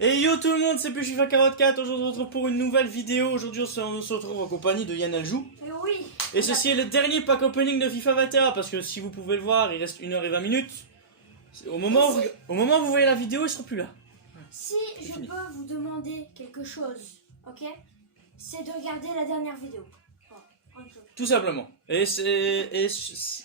Et yo tout le monde, c'est PushFifa44. Aujourd'hui on se retrouve pour une nouvelle vidéo. Aujourd'hui on se retrouve en compagnie de Yann Aljou. Oui. Et ceci est le dernier pack opening de FIFA 21. Parce que si vous pouvez le voir, il reste 1h20 minutes. Au moment où vous voyez la vidéo, il sera plus là. Si je peux vous demander quelque chose, ok, c'est de regarder la dernière vidéo. Tout simplement. Et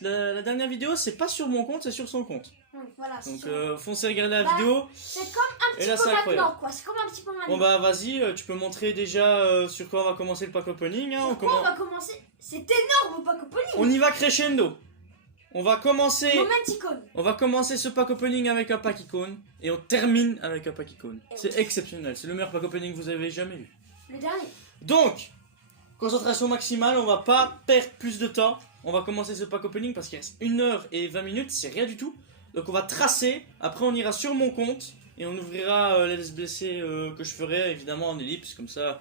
la dernière vidéo, c'est pas sur mon compte, c'est sur son compte. Voilà, Donc foncez regarder la vidéo. C'est comme un Et petit là, peu c'est maintenant, incroyable. quoi. C'est comme un petit peu maintenant. Bon bah vas-y, tu peux montrer déjà sur quoi on va commencer le pack opening. Hein, on va commencer. C'est énorme, pack opening. On y va crescendo. On va commencer. Moment icône. On va commencer ce pack opening avec un pack icône et on termine avec un pack icône. C'est exceptionnel, c'est le meilleur pack opening que vous avez jamais vu. Le dernier. Donc, concentration maximale, on va pas perdre plus de temps. On va commencer ce pack opening parce qu'il reste 1h20 minutes, c'est rien du tout. Donc on va tracer, après on ira sur mon compte et on ouvrira les blessés que je ferai évidemment en ellipse, comme ça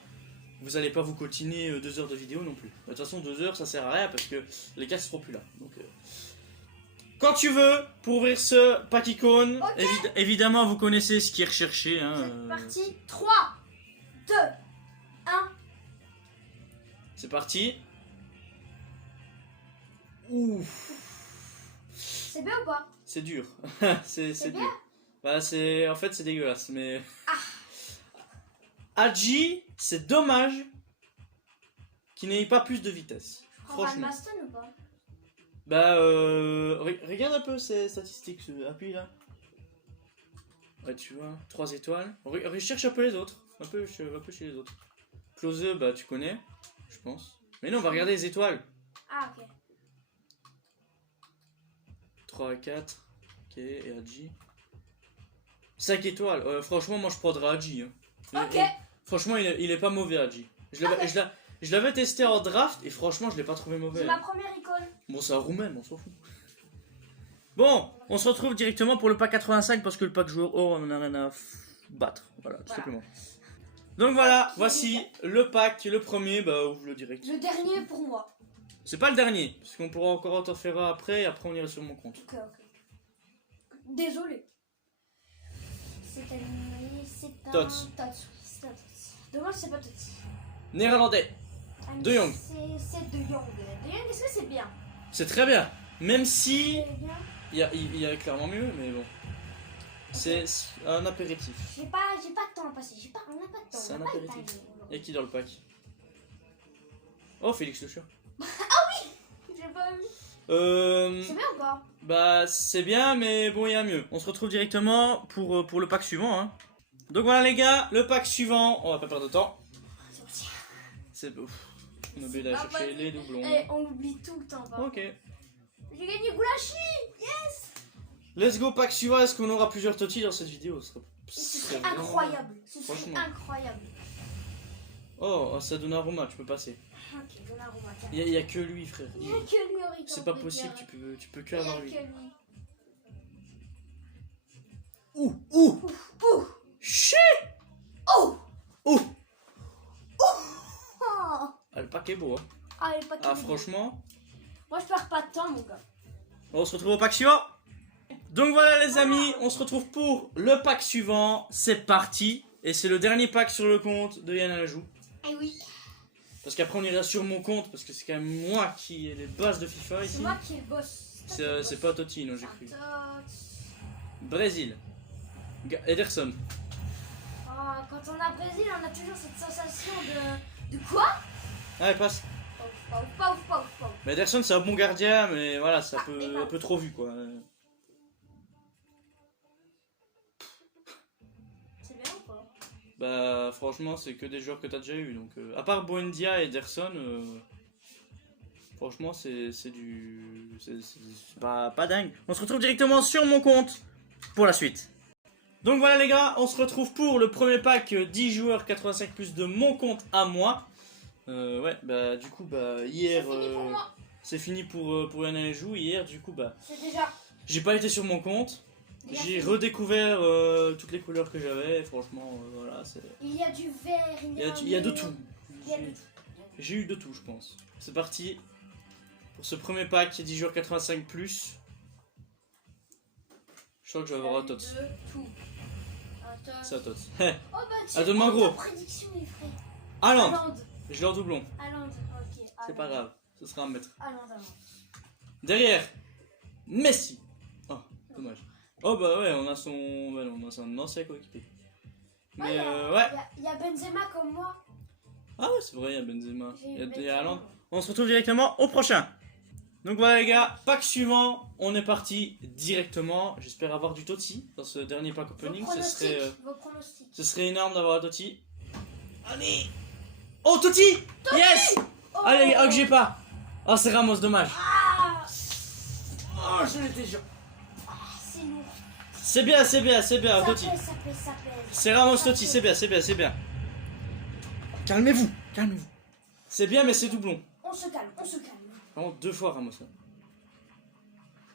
vous allez pas vous coltiner 2 heures de vidéo non plus. De toute façon 2 heures ça sert à rien parce que les gars seront plus là. Donc, quand tu veux, pour ouvrir ce pack icône, évidemment vous connaissez ce qui est recherché. Hein, c'est parti, 3, 2, 1. C'est parti. Ouf. C'est bien ou pas? C'est dur. c'est bien. dur. Bah, en fait c'est dégueulasse, mais... Hadji, c'est dommage qu'il n'ait pas plus de vitesse. Franchement. Maston ou pas? Bah, regarde un peu ces statistiques, appuie là. Ouais, tu vois, 3 étoiles. Recherche un peu les autres. Un peu chez les autres. Close, bah, tu connais, je pense. Mais non, on va regarder les étoiles. Ah, ok. 3 et 4. Ok, et Hadji. 5 étoiles. Franchement, moi je prendrais Hadji. Hein. Ok. Franchement, il est pas mauvais, Hadji. Je l'avais testé en draft et franchement, je l'ai pas trouvé mauvais. C'est ma première icône. Bon, c'est un roumain, on s'en fout. Bon, on se retrouve directement pour le pack 85 parce que le pack joueur or, on en a rien à battre. Voilà, tout simplement. Donc voilà, voici le pack, le premier, bah ouvre le direct. Le dernier pour moi. C'est pas le dernier, parce qu'on pourra encore en faire un après et après on ira sur mon compte. Ok. Désolé. C'est un... Tots. Dommage, c'est pas Tots. Néerlandais. De Jong. C'est De Jong. De Jong, est-ce que c'est bien? C'est très bien. Même si C'est bien. il y a clairement mieux, mais bon. C'est un apéritif. J'ai pas de temps à passer. On n'a pas de temps. C'est On un n'a pas de apéritif. time. Et qui dans le pack? Oh, Félix Le Chat. J'ai pas vu. C'est bien ou pas? Bah c'est bien, mais bon, il y a mieux. On se retrouve directement pour le pack suivant. Hein. Donc voilà les gars, le pack suivant. On va pas perdre de temps. C'est ouf. On oublie d'aller chercher les doublons. On oublie tout le temps. Ok. J'ai gagné Goulashi. Yes. Let's go pack suivant. Est-ce qu'on aura plusieurs Totti dans cette vidéo? Ce serait incroyable. Ce serait Franchement. incroyable. Oh, ça donne un Roma, tu peux passer. Ok, Donnarumma. Il y a que lui, frère. Il y a que lui, Henri. C'est pas possible, tu peux que avoir lui. Il y a que lui. Ouh. Chut. Oh. Ouh. Oh. Ah, le pack est beau, hein. Ah, il est pas Ah, que lui. franchement. Moi, je perds pas de temps, mon gars. On se retrouve au pack suivant. Donc voilà les amis, on se retrouve pour le pack suivant. C'est parti. Et c'est le dernier pack sur le compte de Yann Aljou. Eh oui. Parce qu'après on ira sur mon compte, parce que c'est quand même moi qui ai les bases de FIFA ici. C'est moi qui est le boss. C'est pas Totti, non, j'ai cru. Tots. Brésil. Ederson. Oh, quand on a Brésil, on a toujours cette sensation de quoi? Ah, il passe. Ouf. Mais Ederson c'est un bon gardien, mais voilà, c'est un peu trop vu quoi. C'est bien ou pas? Bah franchement c'est que des joueurs que t'as déjà eu, donc à part Buendia et Ederson, franchement c'est pas dingue. On se retrouve directement sur mon compte pour la suite. Donc voilà les gars, on se retrouve pour le premier pack 10 joueurs 85 plus de mon compte à moi. Ouais, bah du coup bah hier c'est fini pour Yann Aljou. Hier du coup bah C'est déjà. j'ai pas été sur mon compte. J'ai redécouvert toutes les couleurs que j'avais, franchement, voilà, c'est... Il y a du vert, Il y a de tout. Il y a de tout. J'ai eu de tout, je pense. C'est parti pour ce premier pack, 10 joueurs 85 plus. Je crois que je vais avoir un Tots. De tout. Un C'est à toi. Oh bah Ah, donne-moi gros. ta prédiction est vraie. Haaland. Haaland. Je l'ai en doublon. Haaland, ok. C'est pas grave. Ce sera un mètre. Haaland, Haaland. Derrière, Messi. Oh, dommage. Oh bah ouais, on a son ancien coéquipier. Mais ouais. Il y a Benzema comme moi. Ah ouais, c'est vrai, il y a Benzema. Il y a Benzema. Haaland. On se retrouve directement au prochain. Donc voilà les gars, pack suivant, on est parti directement. J'espère avoir du Totti dans ce dernier pack opening. Vos pronostics. Ce serait énorme d'avoir un Totti. Allez. Oh Totti, yes. Oh. Allez, oh que j'ai pas. Oh c'est Ramos, dommage. Ah, Oh je l'étais déjà. c'est lourd. C'est bien, Ça Totti. pèse, ça pèse, ça pèse. C'est Ramos Ça Totti, pèse. c'est bien. Calmez-vous. C'est bien mais c'est doublon. On se calme. Vraiment 2 fois Ramos. Là.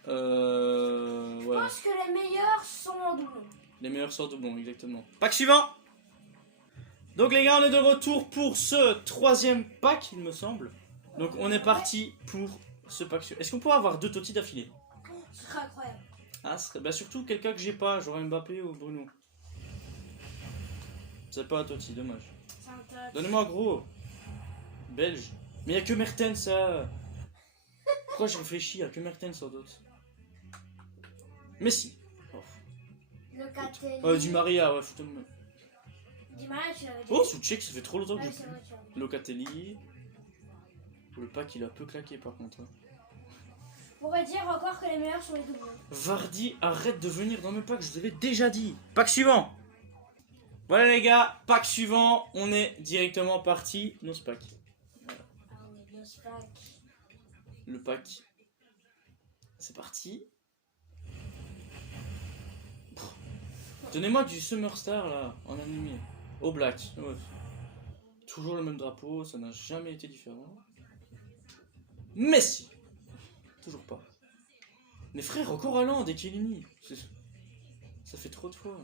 Je Ouais. pense que les meilleurs sont en doublon. Les meilleurs sortent doublons, exactement. Pack suivant. Donc les gars, on est de retour pour ce 3e pack, il me semble. Donc on est parti pour ce pack suivant. Est-ce qu'on pourrait avoir 2 Totti d'affilée? Ce serait incroyable. Ah, ce serait... bah surtout quelqu'un que j'ai pas, j'aurais Mbappé ou Bruno. C'est pas un Totti, dommage. C'est un touch. Donnez-moi un gros. Belge. Mais y a que Mertens, ça. Pourquoi je réfléchis? Y a que Mertens sans doute. Messi. Oh. Locatelli. Di Maria, ouais, foutez-moi. Di Maria, tu l'avais dit. Oh, Soucek, ça fait trop longtemps que Ouais, j'ai c'est plus. vrai, tu l'avais dit. Locatelli. Le pack, il a peu claqué par contre. Hein. On pourrait dire encore que les meilleurs sont les doublons. Vardy, arrête de venir dans mes packs, je vous avais déjà dit. Pack suivant. Voilà les gars, pack suivant, on est directement parti. Non, ce pack. Ah oui, le spack. Le pack. C'est parti. Donnez-moi du Summer Star là, en animé. Au black. Ouais. Toujours le même drapeau, ça n'a jamais été différent. Messi. Toujours pas. Mais frère, encore Haaland et Chiellini. Ça fait trop de fois.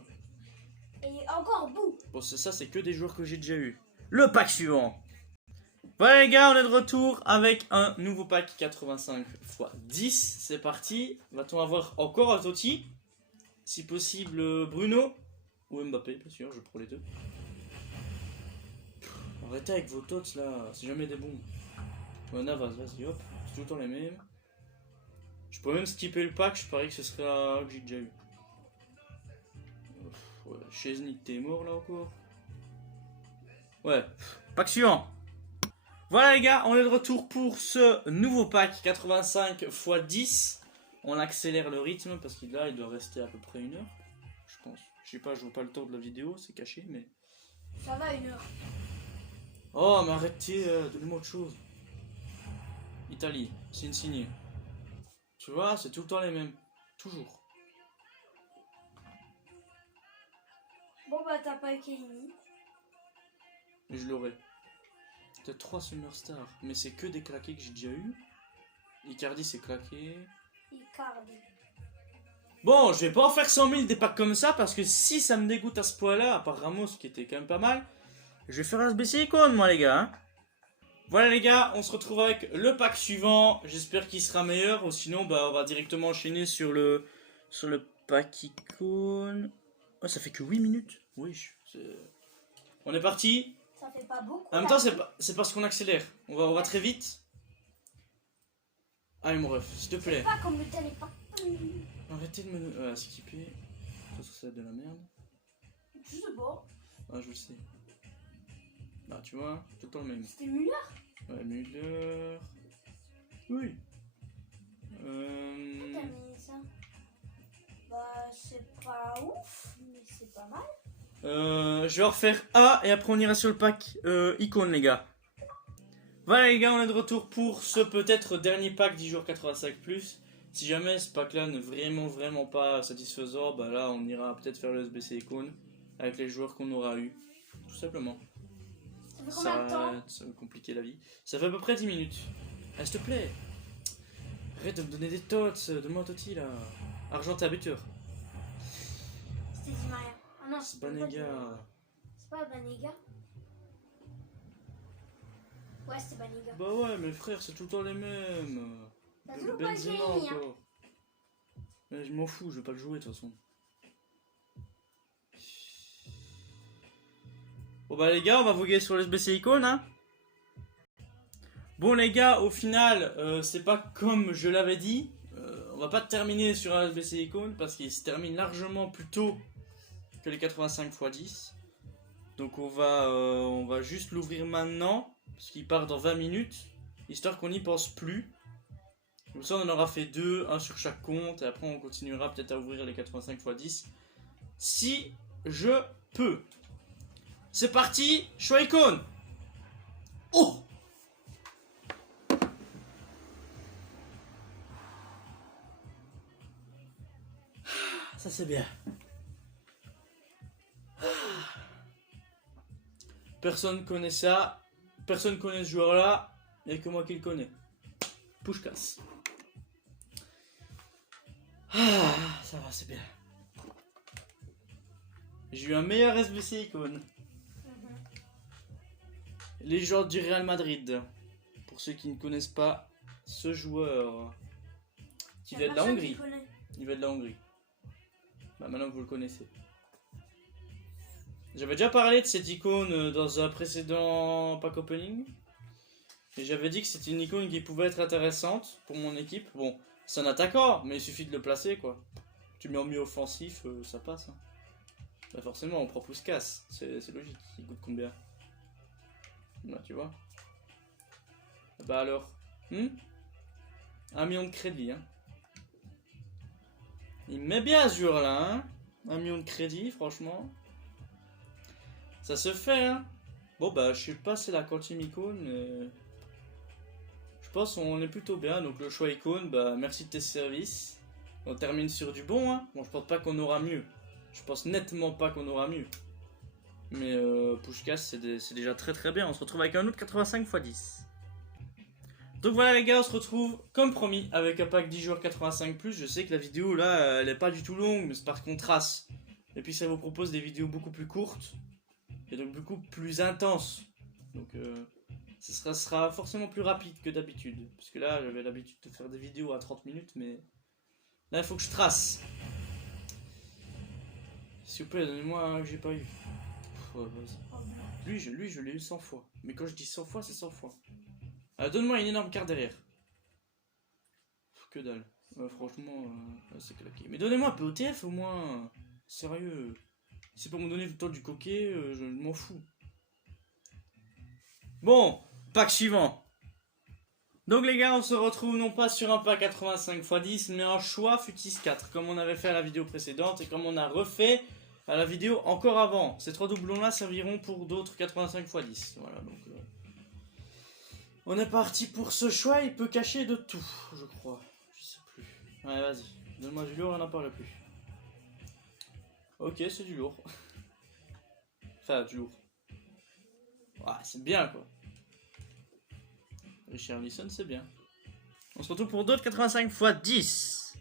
Et encore bout. Bon, ça, c'est que des joueurs que j'ai déjà eu. Le pack suivant. Voilà les gars, on est de retour avec un nouveau pack 85 x 10. C'est parti. Va-t-on avoir encore un Totti? Si possible, Bruno. Ou Mbappé, bien sûr, je prends les deux. Arrêtez avec vos tots là, c'est jamais des bons. Ouais, Navas, vas-y, hop. C'est tout le temps les mêmes. Je pourrais même skipper le pack, je parie que ce serait un que j'ai déjà eu. Ouais, Chesney, t'es mort là encore? Ouais, pack suivant. Voilà les gars, on est de retour pour ce nouveau pack 85 x 10. On accélère le rythme parce que là il doit rester à peu près 1 heure. Je pense. Je sais pas, je vois pas le temps de la vidéo, c'est caché mais. Ça va 1 heure. Oh mais arrêtez, donnez-moi autre chose. Italie, c'est Insigne. Tu vois, c'est tout le temps les mêmes. Toujours. Bon bah t'as pas eu Chiellini. Mais je l'aurai. T'as 3 Summer Stars, mais c'est que des claqués que j'ai déjà eu. Icardi c'est claqué. Icardi. Bon, je vais pas en faire 100 000 des packs comme ça parce que si ça me dégoûte à ce point-là, à part Ramos qui était quand même pas mal, je vais faire un SBC icône moi les gars. Hein. Voilà les gars, on se retrouve avec le pack suivant. J'espère qu'il sera meilleur ou sinon bah on va directement enchaîner sur le pack icône. Oh, ça fait que 8 minutes. Oui, on est parti. Ça fait pas beaucoup. En même temps, c'est parce qu'on accélère. On va très vite. Allez mon ref, s'il te plaît. Pas comme le téléphone. Arrêtez de me skipper. Ça va être de la merde. Je sais pas. Ah, je le sais. Bah, tu vois, tout le temps le même. C'était Müller. Ouais, Müller. Oui. T'as mis ça. Bah, c'est pas ouf, mais c'est pas mal. Je vais en refaire A et après on ira sur le pack icône, les gars. Voilà, les gars, on est de retour pour ce peut-être dernier pack 10 jours 85+. Si jamais ce pack-là n'est vraiment pas satisfaisant, bah là on ira peut-être faire le SBC icône avec les joueurs qu'on aura eu. Tout simplement. Ça fait combien de temps? Ça va compliquer la vie. Ça fait à peu près 10 minutes. Ah, s'il te plaît. Arrête de me donner des tots. Donne-moi un toti là. Argentin buteur. C'était Di Maria. Ah non, C'est Banega. C'est pas Banega. Ouais, c'était Banega. Bah ouais, mais frère, c'est tout le temps les mêmes. T'as toujours pas Benzema Chiellini, hein. encore. Mais je m'en fous, je vais pas le jouer de toute façon. Bon bah les gars, on va voguer sur l'SBC Icon, hein. Bon les gars, au final, c'est pas comme je l'avais dit. On va pas terminer sur un SBC Icon parce qu'il se termine largement plus tôt que les 85 x 10. Donc on va juste l'ouvrir maintenant, parce qu'il part dans 20 minutes, histoire qu'on n'y pense plus. Comme ça on en aura fait 2, un sur chaque compte, et après on continuera peut-être à ouvrir les 85 x 10. Si je peux. C'est parti, choix icône. Oh! Ça c'est bien. Personne connaît ça. Personne connaît ce joueur là. Il n'y a que moi qui le connais. Puskás. Ça va, c'est bien. J'ai eu un meilleur SBC Icon. Les joueurs du Real Madrid. Pour ceux qui ne connaissent pas ce joueur. Qui vient de la Hongrie. Il vient de la Hongrie. Bah maintenant que vous le connaissez. J'avais déjà parlé de cette icône dans un précédent pack opening. Et j'avais dit que c'était une icône qui pouvait être intéressante pour mon équipe. Bon, c'est un attaquant, mais il suffit de le placer quoi. Tu mets en milieu offensif, ça passe. Hein. Bah forcément, on prend Puskás, c'est logique. Il coûte combien? Bah tu vois. Bah alors 1 million de crédit. Hein. Il met bien ce joueur là. Hein. 1 million de crédit, franchement. Ça se fait, hein. Bon, bah, je sais pas c'est la quantième icône, mais... Je pense qu'on est plutôt bien. Donc, le choix icône, bah, merci de tes services. On termine sur du bon, hein. Bon, je pense pas qu'on aura mieux. Je pense nettement pas qu'on aura mieux. Mais, Puskás, c'est déjà très très bien. On se retrouve avec un autre 85 x 10. Donc voilà les gars, on se retrouve comme promis avec un pack 10 joueurs 85+. Je sais que la vidéo là, elle est pas du tout longue, mais c'est parce qu'on trace. Et puis ça vous propose des vidéos beaucoup plus courtes. Et donc beaucoup plus intense. Donc ce sera forcément plus rapide que d'habitude. Parce que là j'avais l'habitude de faire des vidéos à 30 minutes. Mais là il faut que je trace. S'il vous plaît donnez-moi un que j'ai pas eu. Ouais, lui je l'ai eu 100 fois. Mais quand je dis 100 fois c'est 100 fois. Donne-moi une énorme carte derrière. Que dalle. Franchement c'est claqué. Mais donnez-moi un peu OTF au moins. Sérieux. C'est pour me donner tout le temps du coquet, je m'en fous. Bon, pack suivant. Donc les gars, on se retrouve non pas sur un pack 85 x 10, mais un choix Futis 4, comme on avait fait à la vidéo précédente et comme on a refait à la vidéo encore avant. Ces 3 doublons-là serviront pour d'autres 85 x 10. Voilà, donc... On est parti pour ce choix, il peut cacher de tout, je crois. Je sais plus. Ouais, vas-y, donne-moi du lourd, on n'en parle plus. Ok, c'est du lourd. Enfin, du lourd. Ouais, c'est bien quoi. Richarlison, c'est bien. On se retrouve pour d'autres 85 x 10.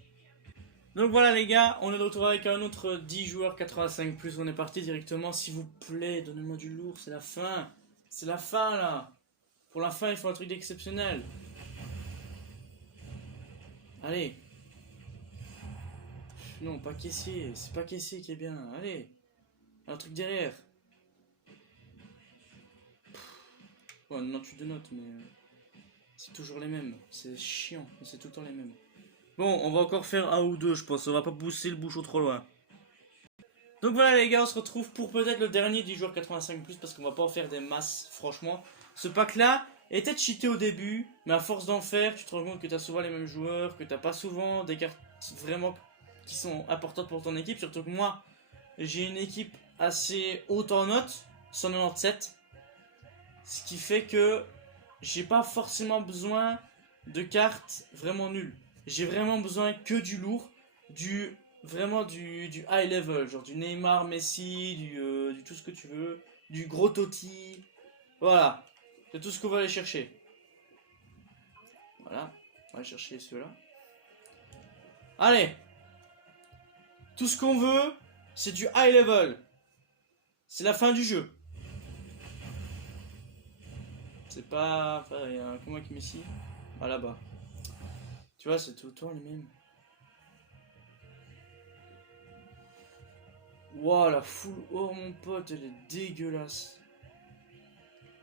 Donc voilà les gars, on est de retour avec un autre 10 joueurs 85+. On est parti directement, s'il vous plaît, donnez-moi du lourd, c'est la fin. C'est la fin là. Pour la fin, il faut un truc d'exceptionnel. Allez. Non, pas caissier, c'est pas caissier qui est bien. Allez. Un truc derrière. Ouais, non, tu dénotes, mais c'est toujours les mêmes. C'est chiant, c'est tout le temps les mêmes. Bon, on va encore faire un ou deux, je pense. On va pas pousser le bouchon trop loin. Donc voilà, les gars, on se retrouve pour peut-être le dernier 10 joueurs 85+, parce qu'on va pas en faire des masses, franchement. Ce pack-là était cheaté au début, mais à force d'en faire, tu te rends compte que t'as souvent les mêmes joueurs, que t'as pas souvent des cartes vraiment qui sont importantes pour ton équipe. Surtout que moi, j'ai une équipe assez haute en notes, 197. Ce qui fait que j'ai pas forcément besoin de cartes vraiment nulles. J'ai vraiment besoin que du lourd, vraiment du high level, genre du Neymar, Messi, du tout ce que tu veux, du gros Totti. Voilà, c'est tout ce qu'on va aller chercher. Voilà, on va aller chercher ceux-là. Allez, tout ce qu'on veut, c'est du high level. C'est la fin du jeu. C'est pas... Enfin, il y a un comment qui met ici. Ah là-bas. Tu vois, c'est tout le temps les mêmes. Wow, la full or mon pote, elle est dégueulasse.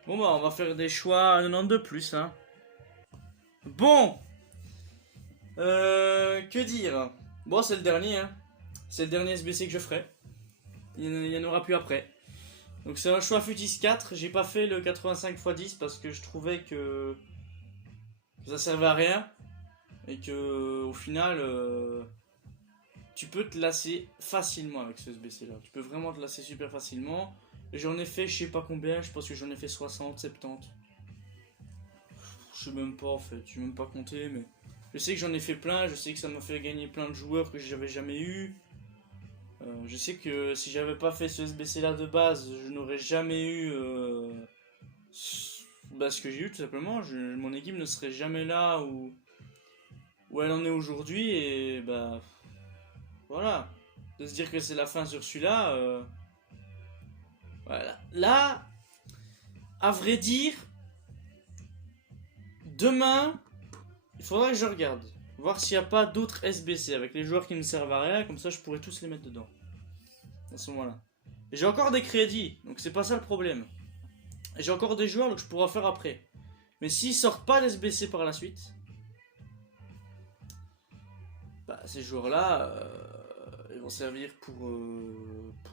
Bon bah on va faire des choix 92 plus hein. Bon, que dire? Bon c'est le dernier hein. C'est le dernier SBC que je ferai. Il n'y en aura plus après. Donc c'est un choix Futis 4. J'ai pas fait le 85x10 parce que je trouvais que ça servait à rien. Et que au final tu peux te lasser facilement avec ce SBC là. Tu peux vraiment te lasser super facilement. J'en ai fait je sais pas combien, je pense que j'en ai fait 60, 70. Je sais même pas en fait, je sais même pas compter, mais je sais que j'en ai fait plein, je sais que ça m'a fait gagner plein de joueurs que j'avais jamais eu. Je sais que si j'avais pas fait ce SBC là de base, je n'aurais jamais eu ce que j'ai eu tout simplement. Mon équipe ne serait jamais là où elle en est aujourd'hui et bah voilà. De se dire que c'est la fin sur celui-là, voilà. Là, à vrai dire, demain, il faudra que je regarde. Voir s'il n'y a pas d'autres SBC avec les joueurs qui ne servent à rien. Comme ça, je pourrais tous les mettre dedans. À ce moment-là. J'ai encore des crédits. Donc, c'est pas ça le problème. J'ai encore des joueurs donc je pourrai faire après. Mais s'ils sortent pas d'SBC par la suite, bah, ces joueurs-là, ils vont servir pour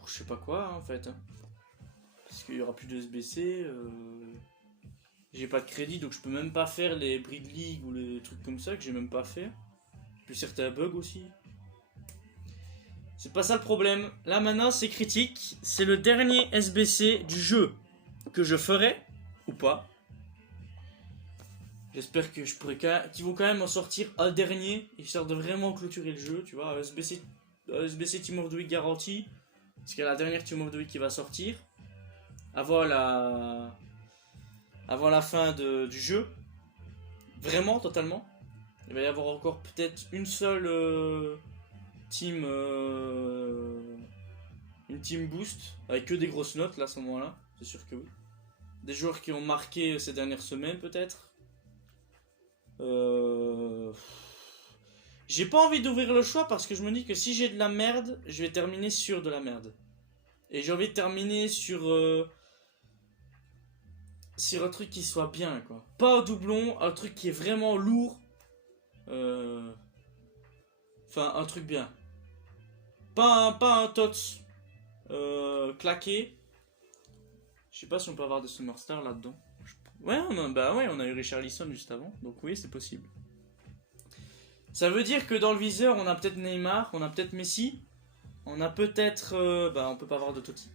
je sais pas quoi hein, en fait. Parce qu'il y aura plus de SBC. J'ai pas de crédit donc je peux même pas faire les Breed League ou les trucs comme ça que j'ai même pas fait. Puis certains bugs aussi. C'est pas ça le problème. Là maintenant c'est critique. C'est le dernier SBC du jeu que je ferai ou pas. J'espère que je pourrai qu'ils vont quand même en sortir un dernier histoire de vraiment clôturer le jeu. Tu vois, SBC Team of the Week garanti. Parce qu'il y a la dernière Team of the Week qui va sortir. Avant la fin du jeu. Vraiment, totalement. Il va y avoir encore peut-être une seule team. Une team boost. Avec que des grosses notes là à ce moment-là. C'est sûr que oui. Des joueurs qui ont marqué ces dernières semaines peut-être. J'ai pas envie d'ouvrir le choix parce que je me dis que si j'ai de la merde, je vais terminer sur de la merde. Et j'ai envie de terminer sur un truc qui soit bien quoi. Pas un doublon, un truc qui est vraiment lourd. Enfin un truc bien. Pas un tots claqué. Je sais pas si on peut avoir des Summer Stars là-dedans. Ouais, on a eu Richarlison juste avant, donc oui, c'est possible. Ça veut dire que dans le viseur, on a peut-être Neymar, on a peut-être Messi, on a peut-être... on peut pas avoir de Totti.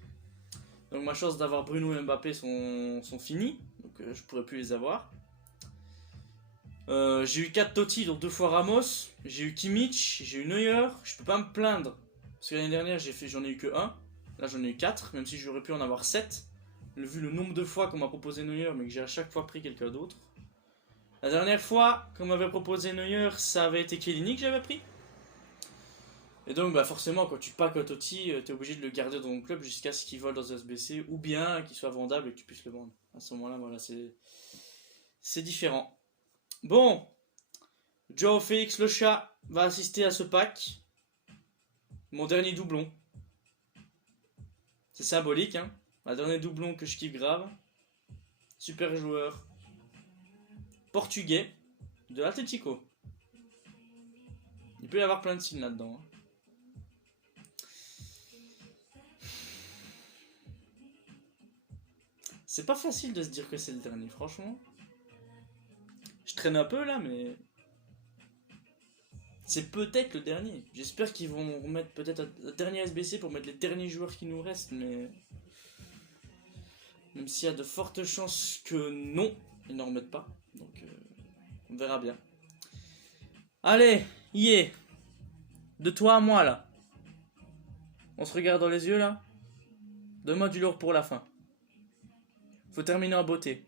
Donc ma chance d'avoir Bruno et Mbappé sont finies, donc je pourrais plus les avoir. J'ai eu 4 Totti, donc 2 fois Ramos, j'ai eu Kimmich, j'ai eu Neuer, je peux pas me plaindre. Parce que l'année dernière, j'en ai eu que 1, là j'en ai eu 4, même si j'aurais pu en avoir 7. Vu le nombre de fois qu'on m'a proposé Neuer, mais que j'ai à chaque fois pris quelqu'un d'autre. La dernière fois qu'on m'avait proposé Neuer, ça avait été Chiellini que j'avais pris. Et donc bah forcément quand tu packs un Totti, t'es obligé de le garder dans ton club jusqu'à ce qu'il vole dans un SBC, ou bien qu'il soit vendable et que tu puisses le vendre. À ce moment-là, voilà, c'est différent. Bon, Joe Félix le chat va assister à ce pack. Mon dernier doublon. C'est symbolique, hein. Un dernier doublon que je kiffe grave. Super joueur. Portugais. De l'Atlético. Il peut y avoir plein de signes là-dedans. C'est pas facile de se dire que c'est le dernier, franchement. Je traîne un peu là, mais... C'est peut-être le dernier. J'espère qu'ils vont remettre peut-être un dernier SBC pour mettre les derniers joueurs qui nous restent, mais... Même s'il y a de fortes chances que non, ils n'en remettent pas. Donc, on verra bien. Allez, yeah. De toi à moi, là. On se regarde dans les yeux, là. Donne-moi du lourd pour la fin. Faut terminer en beauté.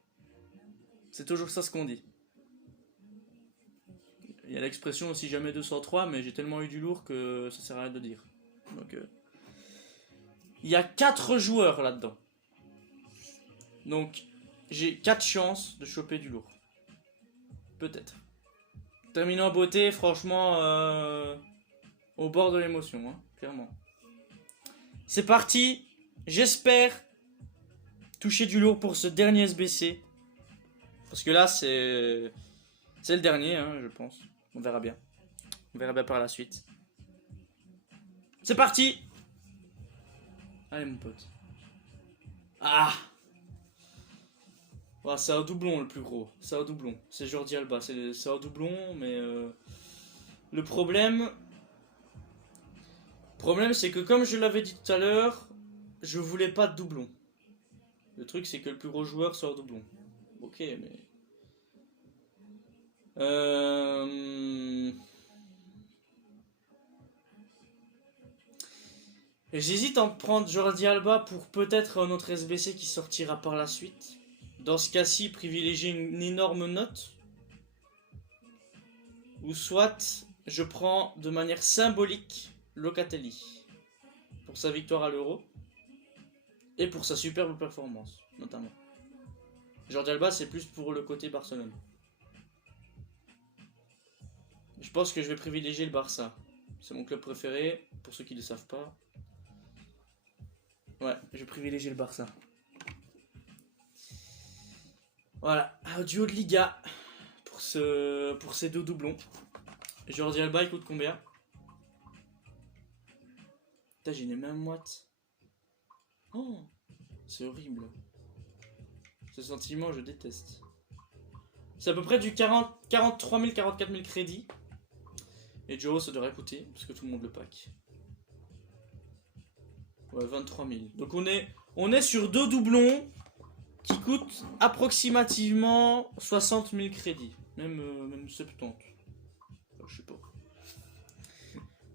C'est toujours ça ce qu'on dit. Il y a l'expression aussi jamais 203, mais j'ai tellement eu du lourd que ça sert à rien de dire. Donc, il y a 4 joueurs là-dedans. Donc, j'ai 4 chances de choper du lourd. Peut-être. Terminant en beauté, franchement, au bord de l'émotion, hein, clairement. C'est parti. J'espère toucher du lourd pour ce dernier SBC. Parce que là, c'est le dernier, hein, je pense. On verra bien. On verra bien par la suite. C'est parti! Allez, mon pote. Ah! Ouais, c'est un doublon le plus gros. C'est un doublon. C'est Jordi Alba. C'est un doublon, mais le problème, c'est que comme je l'avais dit tout à l'heure, je voulais pas de doublon. Le truc, c'est que le plus gros joueur soit un doublon. Ok, mais j'hésite à en prendre Jordi Alba pour peut-être un autre SBC qui sortira par la suite. Dans ce cas-ci, privilégier une énorme note. Ou soit, je prends de manière symbolique Locatelli. Pour sa victoire à l'Euro. Et pour sa superbe performance, notamment. Jordi Alba, c'est plus pour le côté Barcelone. Je pense que je vais privilégier le Barça. C'est mon club préféré, pour ceux qui ne le savent pas. Ouais, je vais privilégier le Barça. Voilà, un duo de Liga pour ces deux doublons. Jordi Alba, il coûte combien? Putain, j'ai une main moite. Oh, c'est horrible. Ce sentiment, je déteste. C'est à peu près du 43 000, 44 000 crédits. Et Joe, ça devrait coûter, parce que tout le monde le pack. Ouais, 23 000. Donc on est sur deux doublons qui coûtent approximativement 60 000 crédits. Même 70. Enfin, je sais pas.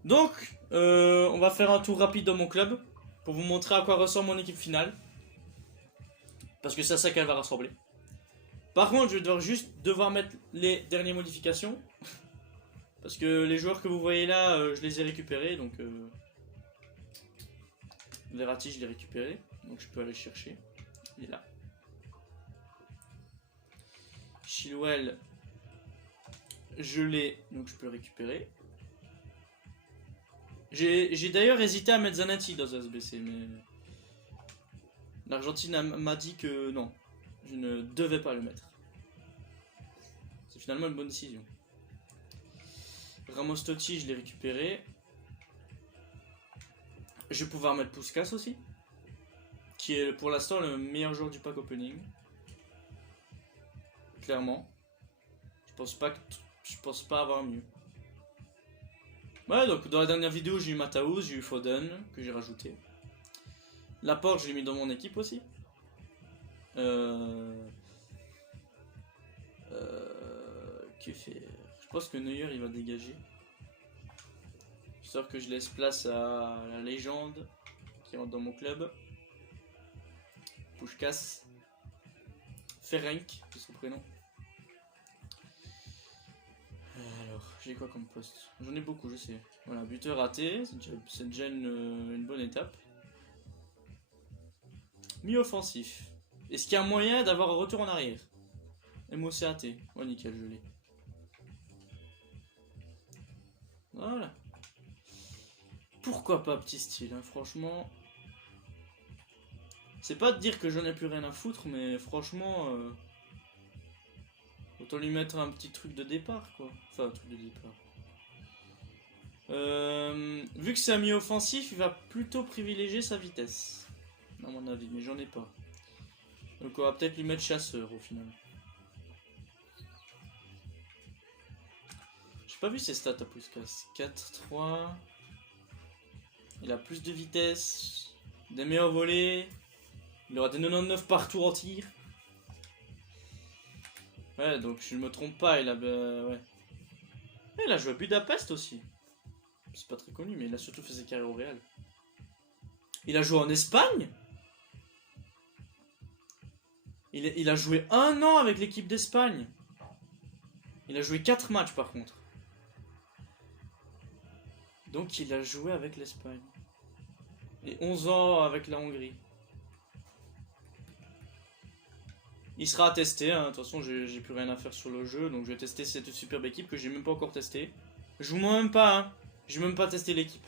Donc, on va faire un tour rapide dans mon club pour vous montrer à quoi ressemble mon équipe finale. Parce que c'est à ça qu'elle va ressembler. Par contre, je vais juste devoir mettre les dernières modifications. Parce que les joueurs que vous voyez là, je les ai récupérés. Donc, Verratti, je l'ai récupéré. Donc, je peux aller chercher. Il est là. Chilwell, je l'ai. Donc, je peux le récupérer. J'ai d'ailleurs hésité à mettre Zanetti dans SBC, mais l'Argentine m'a dit que non, je ne devais pas le mettre. C'est finalement une bonne décision. Ramos Totti, je l'ai récupéré. Je vais pouvoir mettre Puskas aussi, qui est pour l'instant le meilleur joueur du pack opening. Clairement. Je pense pas avoir mieux. Ouais, donc dans la dernière vidéo, j'ai eu Mataus, j'ai eu Foden, que j'ai rajouté. Laporte, je l'ai mis dans mon équipe aussi. Que faire? Je pense que Neuer, il va dégager. J'espère que je laisse place à la légende qui rentre dans mon club. Puskás. Ferenc, c'est son prénom. Alors, j'ai quoi comme poste? J'en ai beaucoup, je sais. Voilà, buteur raté, c'est déjà une bonne étape. Mi-offensif. Est-ce qu'il y a moyen d'avoir un retour en arrière? MOCAT. Ouais, nickel, je l'ai. Voilà. Pourquoi pas petit style, hein, franchement. C'est pas de dire que j'en ai plus rien à foutre, mais franchement... autant lui mettre un petit truc de départ, quoi. Enfin, un truc de départ. Vu que c'est un mi-offensif, il va plutôt privilégier sa vitesse. À mon avis, mais j'en ai pas. Donc on va peut-être lui mettre chasseur au final. J'ai pas vu ses stats à Puskás. 4-3. Il a plus de vitesse. Des meilleurs volets. Il aura des 99 partout en tir. Ouais, donc je ne me trompe pas, il a... ouais. Il a joué à Budapest aussi. C'est pas très connu, mais il a surtout fait ses carrières au Real. Il a joué en Espagne. Il a joué 1 an avec l'équipe d'Espagne. Il a joué 4 matchs par contre. Donc il a joué avec l'Espagne. Et 11 ans avec la Hongrie. Il sera à tester, hein. De toute façon j'ai plus rien à faire sur le jeu, donc je vais tester cette superbe équipe que j'ai même pas encore testée. Je joue moi même pas, hein. J'ai même pas testé l'équipe.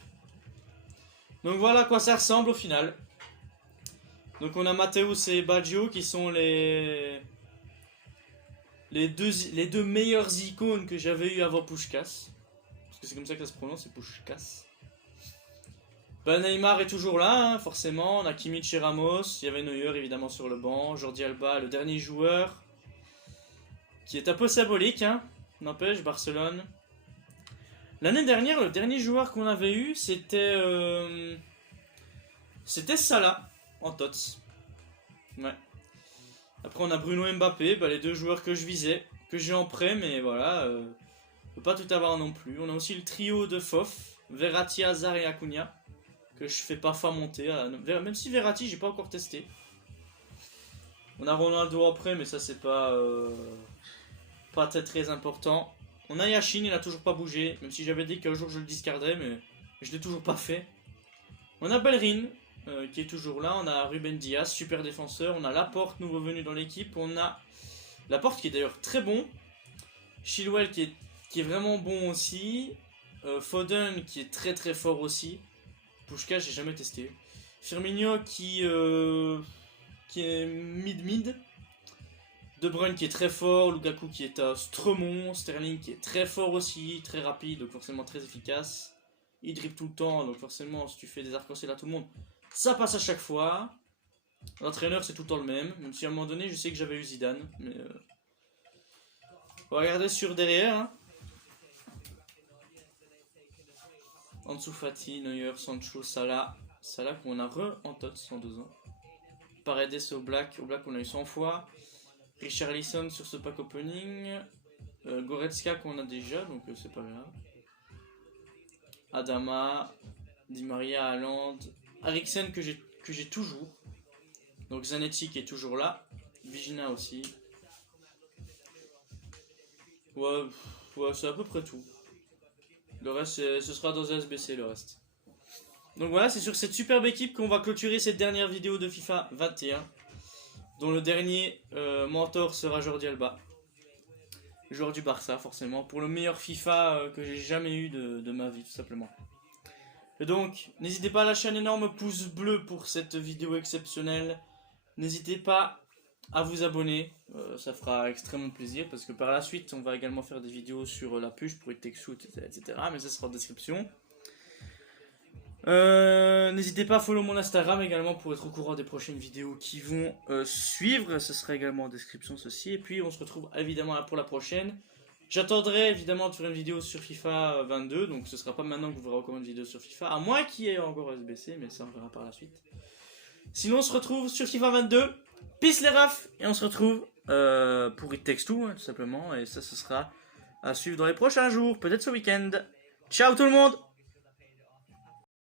Donc voilà à quoi ça ressemble au final. Donc on a Matthäus et Baggio qui sont les deux meilleures icônes que j'avais eu avant Puskás. Parce que c'est comme ça que ça se prononce, c'est Puskás. Ben Neymar est toujours là, hein, forcément. On a Kimmich et Ramos. Il y avait Neuer évidemment sur le banc. Jordi Alba, le dernier joueur. Qui est un peu symbolique, hein. N'empêche, Barcelone. L'année dernière, le dernier joueur qu'on avait eu, c'était Salah, en tots. Ouais. Après, on a Bruno Mbappé, bah, les deux joueurs que je visais, que j'ai en prêt, mais voilà, on peut pas tout avoir non plus. On a aussi le trio de Fof, Verratti, Hazard et Acuna, que je fais parfois monter, même si Verratti, j'ai pas encore testé. On a Ronaldo en prêt, mais ça, c'est pas très important. On a Yashin, il a toujours pas bougé, même si j'avais dit qu'un jour je le discarderais, mais je l'ai toujours pas fait. On a Bellerin, qui est toujours là. On a Ruben Dias, super défenseur. On a Laporte, nouveau venu dans l'équipe. On a Laporte qui est d'ailleurs très bon. Chilwell qui est vraiment bon aussi. Foden qui est très très fort aussi. Puskás, j'ai jamais testé. Firmino qui est mid-mid. De Bruyne qui est très fort, Lukaku qui est à Stremont, Sterling qui est très fort aussi, très rapide, donc forcément très efficace. Il dribble tout le temps, donc forcément si tu fais des arcs-en-ciel à tout le monde, ça passe à chaque fois. L'entraîneur c'est tout le temps le même, même si à un moment donné je sais que j'avais eu Zidane, mais on va regarder sur derrière. Hein. Ansu Fati, Neuer, Sancho, Salah qu'on a en tots en 2 ans. Paredes au Black on a eu 100 fois. Richarlison sur ce pack opening. Goretzka qu'on a déjà, donc c'est pas grave. Adama, Di Maria, Haaland, Eriksen que j'ai toujours. Donc Zanetti qui est toujours là. Vigina aussi. Ouais, c'est à peu près tout. Le reste, ce sera dans SBC le reste. Donc voilà, c'est sur cette superbe équipe qu'on va clôturer cette dernière vidéo de FIFA 21. Dont le dernier mentor sera Jordi Alba. Joueur du Barça, forcément. Pour le meilleur FIFA que j'ai jamais eu de ma vie, tout simplement. Et donc, n'hésitez pas à lâcher un énorme pouce bleu pour cette vidéo exceptionnelle. N'hésitez pas à vous abonner. Ça fera extrêmement plaisir. Parce que par la suite, on va également faire des vidéos sur la puce pour It Takes Two, etc. Mais ça sera en description. N'hésitez pas à follow mon Instagram également pour être au courant des prochaines vidéos qui vont suivre. Ce sera également en description ceci. Et puis on se retrouve évidemment pour la prochaine. J'attendrai évidemment de faire une vidéo sur FIFA 22. Donc ce sera pas maintenant que vous verrez encore une vidéo sur FIFA. À moins qu'il y ait encore SBC. Mais ça on verra par la suite. Sinon on se retrouve sur FIFA 22. Peace les rafs. Et on se retrouve pour It Takes Two, hein, tout simplement. Et ça ce sera à suivre dans les prochains jours. Peut-être ce week-end. Ciao tout le monde.